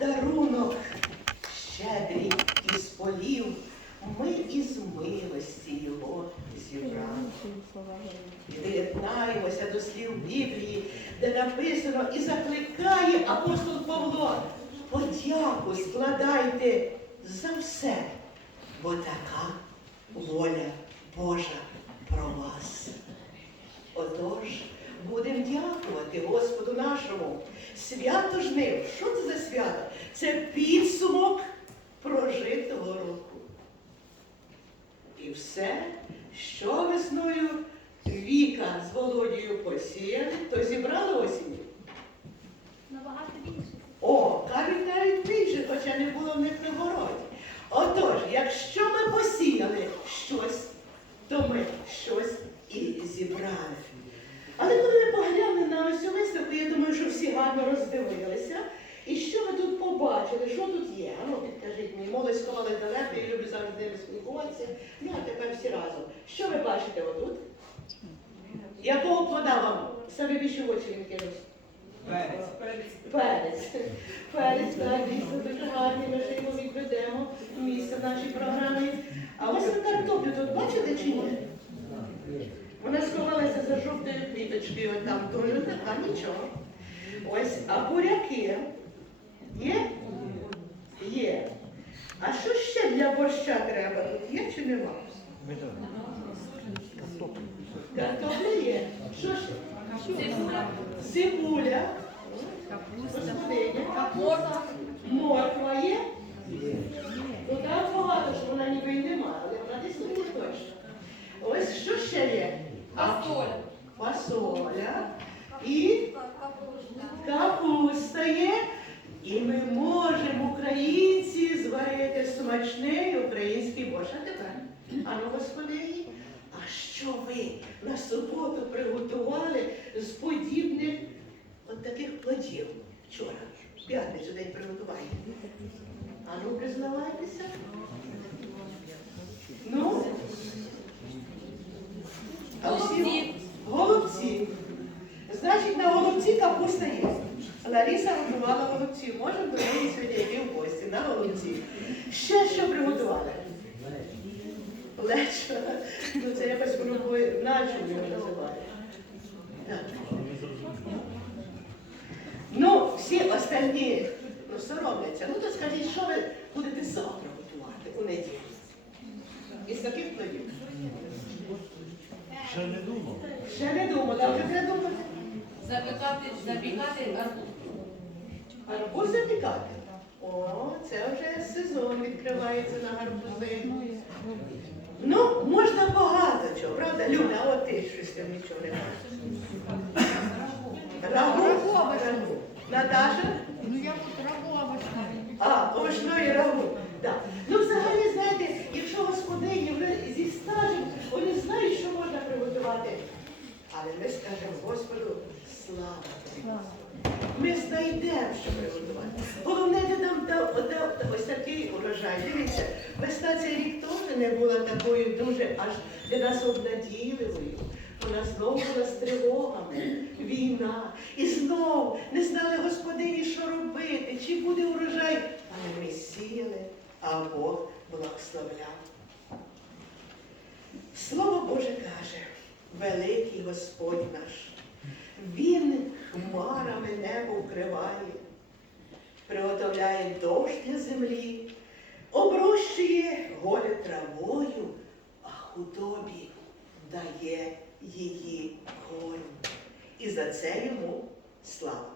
дарунок щедрий із полів, ми із милості його зібрали. І доєднаємося до слів Біблії, де написано і закликає апостол Павло, подяку складайте за все, бо така воля Божа про вас. Отож, будемо дякувати Господу нашому. Свято жнив. Що це за свято? Це підсумок прожитого року. І все, що весною Віка з Володією посіяли, то зібрали осінню. Набагато більше. О, кажуть навіть більше, хоча не було в них на городі. Отож, якщо ми посіяли щось, то ми щось і зібрали. Але коли ми поглянули на ось цю виставку, я думаю, що всі гарно роздивилися. І що ви тут побачили? Що тут є? А ну підкажіть мені, молодь сховали далеко, я люблю завжди з ними спілкуватися. Ну, а тепер всі разом. Що ви бачите отут? Якого плода вам саме більше в очі він кинувся? Перець. Перець, так, дійсно дуже гарний, ми ж його відведемо в місце в нашій програмі. А ось ви картоплю тут бачите чи ні? Вона сховалася за жовтою квіточкою, от там теж така нічого. Ось, а буряки є? Є. А що для борща треба? Тут є чи нема? Картопля є. Що? Цибуля, Цибуля. капуста, Господиня. капуста. Морква є? Ну так багато, що вона ніби й нема, але вона десь є точно. Ось що ще є? Фасоля. Фасоля і капуста є. І ми можемо, українці, зварити смачний український борщ. А тепер, ану, господині, а що ви на суботу приготували з подібних от таких плодів вчора, в п'ятницю день приготування? Ану, признавайтеся. Ну, а всі Голубці. голубці. Значить, на голубці капуста є. Лариса готувала голубці. Можемо до неї сьогодні йти в гості на голубці. Ще що приготували? Лечо. Ну це якось воно по наче його називає. Ну, всі остальні ну, соромляться. Ну то скажіть, що ви будете завтра готувати у неділю? Із яких плодів? Ще не думав. Ще не думала, а вже придумати. Запікати, запікати арбуз. Гарбуз запікати. О, це вже сезон відкривається на гарбузи. Ну, можна багато чого, правда, Люда, а от ти щось там нічого не бачиш. Рагу? Рагу. Наташа? Ну я тут рагу рабова А, овочної рагу. Да. Ну, взагалі, знаєте, якщо господині вже зі стажем, вони знають, що можна приготувати. Але ми скажемо Господу, слава тобі. Господи». Ми знайдемо, що приготувати. Головне, де нам дав, дав ось такий урожай. Дивіться, весна цей рік теж не була такою дуже аж для нас обнадійливою. Вона знову була з тривогами, війна. І знову не знали господині, що робити, чи буде урожай. Але ми сіяли, а Бог благословляв. Слово Боже каже, великий Господь наш, Він хмарами небо вкриває, приготовляє дощ землі, оброщує горе травою, а худобі дає її корм. І за це йому слава.